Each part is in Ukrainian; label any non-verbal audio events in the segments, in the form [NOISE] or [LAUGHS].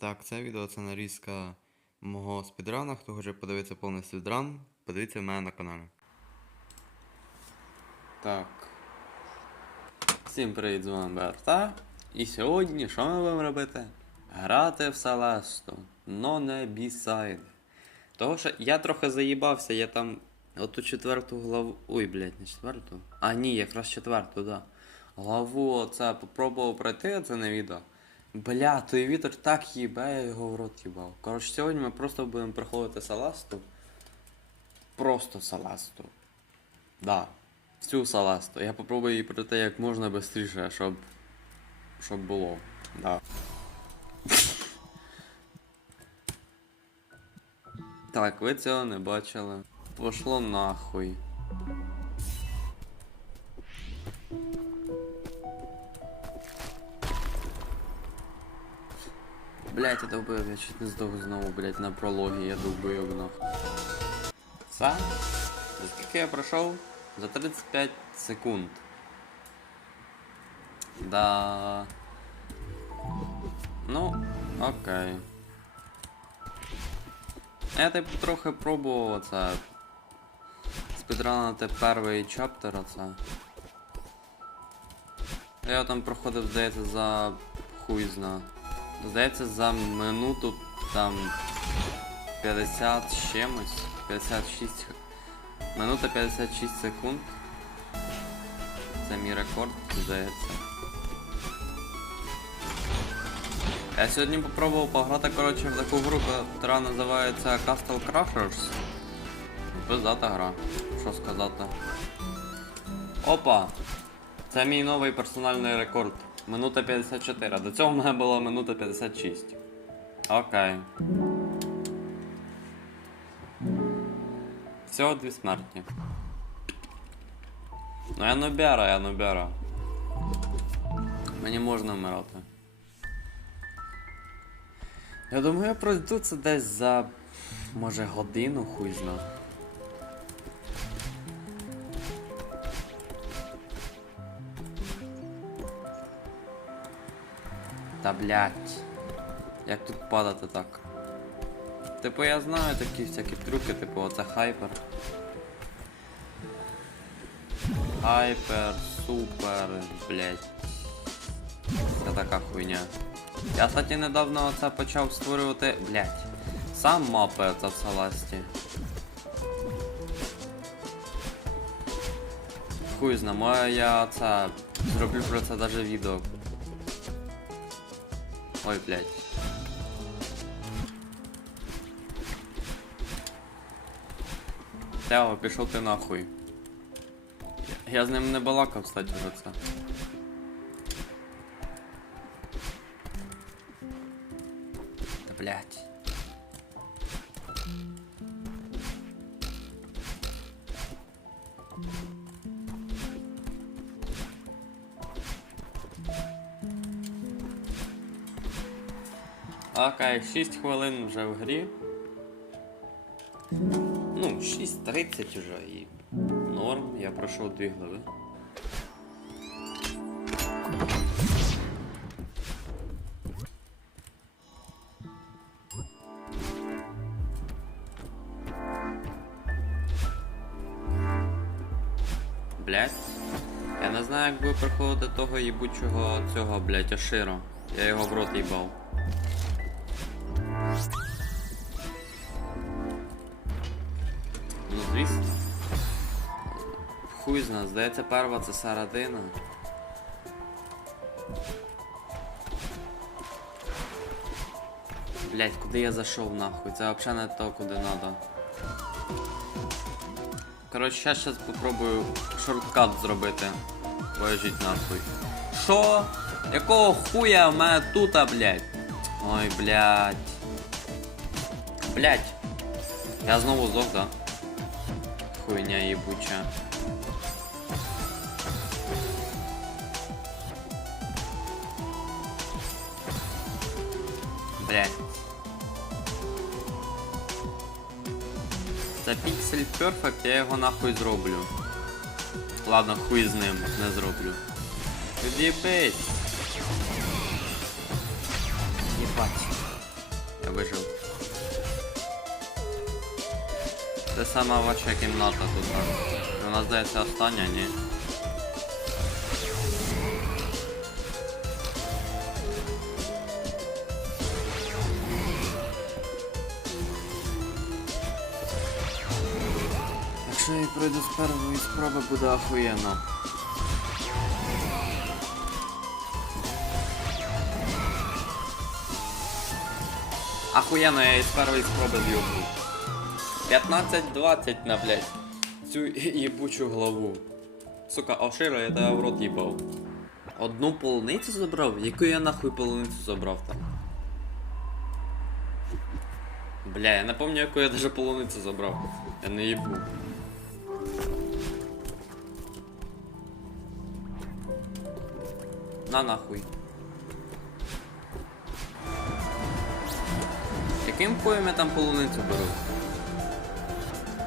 Так, це відео це нарізка мого спідрана. Хто хоче подивитися повний спідран, подивіться в мене на каналі. Так. Всім привіт, з вами Берта. І сьогодні що ми будемо робити? Грати в Салесту, но не бісайди. Того що я трохи заїбався, я там оту четверту главу. Ой, блядь, не четверту. А ні, якраз четверту, да. Главу оце попробував пройти, це не відео. Бля, той вітер так їбе, я його в рот їбав. Коротше, сьогодні ми просто будемо проходити Саласту. Просто Саласту. Да. Всю Саласту. Я попробую її пройти як можна швидше, щоб. Щоб було. Да. Так, ви цього не бачили. Пошло нахуй. Блять, я долбоёб, я чуть не здох знову, блять, на прологі, я долбоёб нахуй. Все? За скільки я пройшов? За 35 секунд. Да. Ну, окей. Я типу трохи пробував це. Спідранити перший чаптер оце. Я там проходив, здається, за хуй зна. Здається, за минуту там 50 з чимось. 56. Минута 56 секунд. Це мій рекорд, здається. Я сьогодні попробував пограти, коротше, в таку гру, яка називається Castle Crushers. Пиздата гра. Що сказати. Опа! Це мій новий персональний рекорд. Минута 54. До цього в мене була минута 56. Окей. Всього дві смерті. Ну я нобяра, я нобяра. Мені можна вмирати. Я думаю, я пройду це десь за. може годину хуй зна. Та блять. Як тут падати так? Типу я знаю такі всякі трюки, типу оце хайпер. Хайпер, супер, блять. Це така хуйня. Я, кстати, недавно оце почав створювати. Блять. Сам мапи оце в Саласті. Хуй зна, може я це зроблю про це даже відео. Ой, блядь. Тео, пішов ти нахуй. Я з ним не балакав, кстати, про це. Та блядь. Окей, 6 хвилин вже в грі. Ну, 6.30 вже і норм, я пройшов дві глави. Блять. Я не знаю, як би проходити того їбучого цього, блять, Аширо. Я його в рот їбав. Хуй зна, здається, перва це середина. Блять, куди я зайшов нахуй? Це взагалі не то, куди надо. Коротше, щас, щас попробую шорткат зробити. Поїжджіть нахуй. Що? Якого хуя в мене тут, блять? Ой, блять. Блять. Я знову здох, да? Хуйня ебуча. Блять. Це Pixel Perfect, я його нахуй зроблю. Ладно, хуй з ним, не зроблю. Від'єбись! Єбать. Я вижив. Це сама ваша кімната тут. Вона здається остання, ні? Пройду з першої спроби, буде охуєнно. Охуєнно, я із першої спроби з'їбу. 15-20 на, блядь, цю [LAUGHS] їбучу главу. Сука, Оширо, я тебе в рот їбав. Одну полуницю забрав? Яку я нахуй полуницю забрав там? Бля, я не пам'ятаю, яку я даже полуницю забрав. Я не їбу. На нахуй. Яким хуєм я там полуницю беру?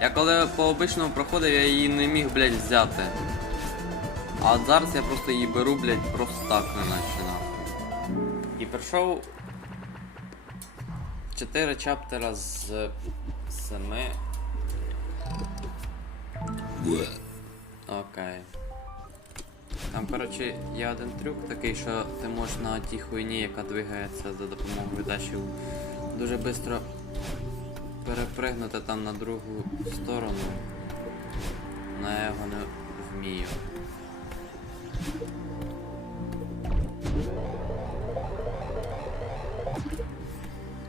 Я коли по обичному проходив, я її не міг, блядь, взяти. А от зараз я просто її беру, блядь, просто так не нахуй. І прийшов 4 чаптера з 7. Окей. Там, коротше, є один трюк такий, що ти можеш на тій хуйні, яка двигається за допомогою дашів, дуже швидко перепригнути там на другу сторону. Но я його не вмію.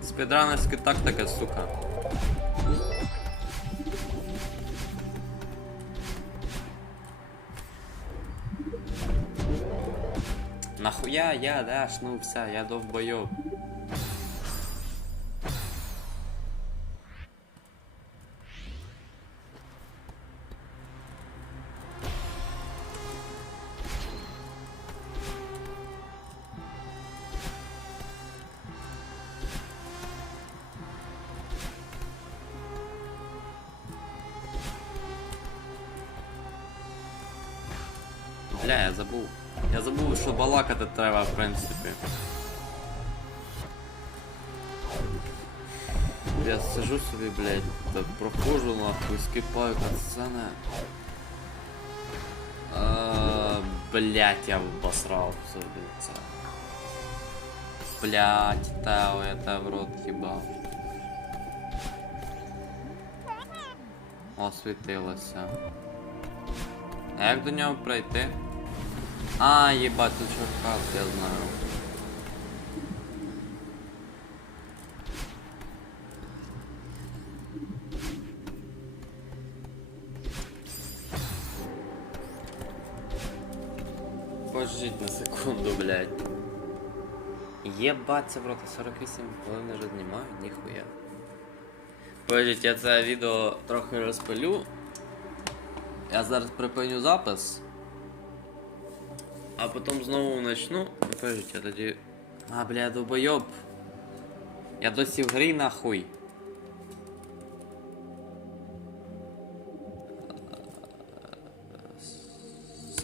Спідранерська тактика, сука. Нахуя я, Даш, ну все, я довбойоб. Бля, я забув. Я забув, що балакати треба, в принципі. Я сижу собі, блядь, так проходжу нахуй, скипаю катсцени. А, блядь, я обосрав собі це. Блядь, Тео, я тебе в рот їбав. Освітилося. А як до нього пройти? А, ебать, тут шорткат, я знаю. Пождіть на секунду, блядь. Єбать, це в рота 48 хвилин вже знімаю, ніхуя. Подождіть, я це відео трохи розпилю. Я зараз припиню запис. А потім знову начну. Ну, Подождіть, я тоді. А, бля, долбойоб. Я досі в грі нахуй.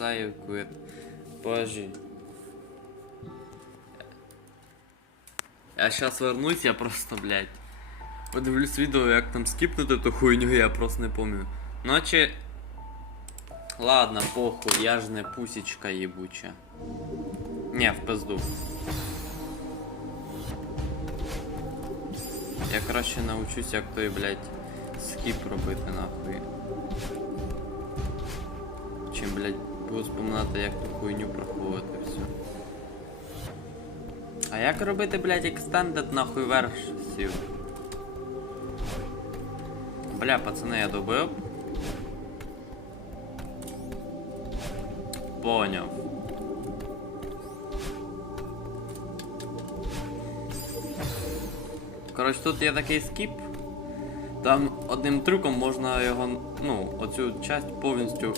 Quit. Подожди. Я сейчас вернусь, я просто, блядь. Подивлюсь відео, як там скіпнути ту хуйню, я просто не помню. Ночі. Ладно, похуй, я ж не пусічка єбуча. Не, в пизду. Я краще научусь, як той, блядь, скіп робити нахуй. Чим, блядь, буду споминати, як ту хуйню проходити все. А як робити, блядь, екстендед нахуй версію? Бля, пацани, я добив. Поняв. Коротше, тут є такий скіп. Там одним трюком можна його, ну, оцю часть повністю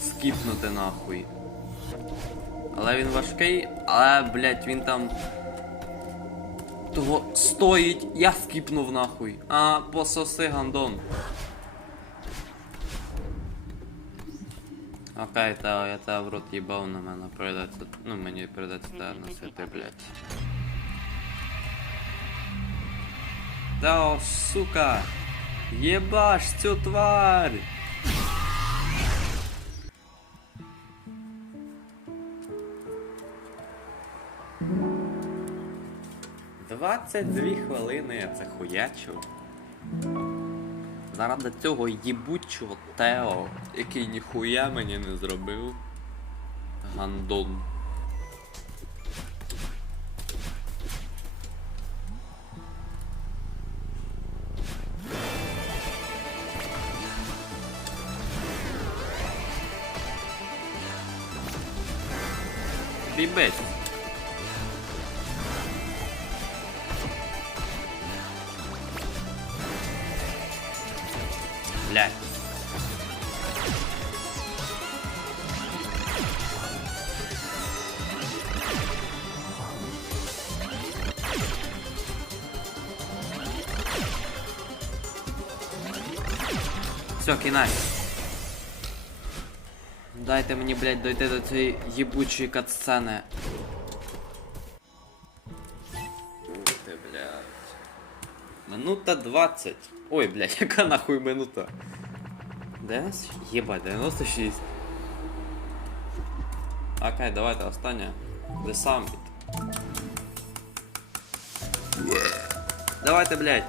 скіпнути нахуй. Але він важкий, але, блять, він там. Того стоїть, я скіпнув нахуй. А, пососи гандон. Окей, та я тебе в рот їбав на мене прийдеться. Ну мені прийдеться тебе носити, блять. Та о, сука! Єбаш цю тварь! Двадцять дві хвилини це хуячу. Заради цього їбучого Тео, який ніхуя мені не зробив. Гандон. Бібець. Блядь. Все, кінець. Дайте мені, блядь, дойти до цієї їбучої катсцени. Ух Ти, блядь. Минута 20. Ой, блядь, [LAUGHS] яка нахуй минута? 10? Єбать, 96. Окей, давайте останнє. The Summit. Давайте, блядь.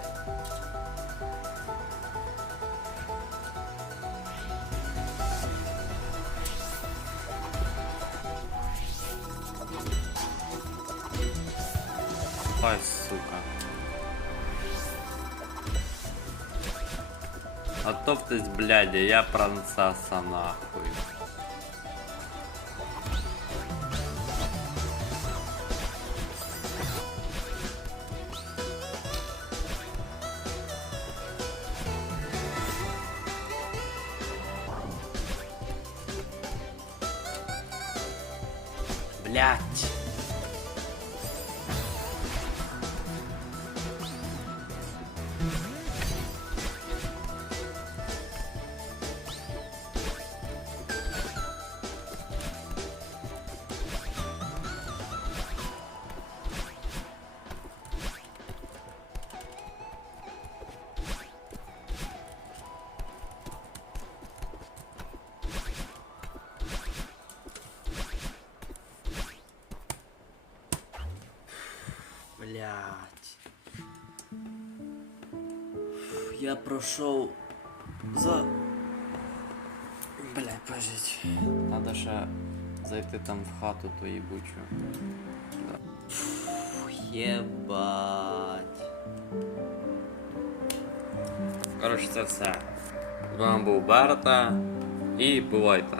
Ой, Готовьтесь, бляди, я принцесса нахуй. Блять. Я пройшов за. Блять, пожить. Надо ще зайти там в хату ту їбучу. Да. Єбать. Коротше, це все. З вами був Берта і бувайте.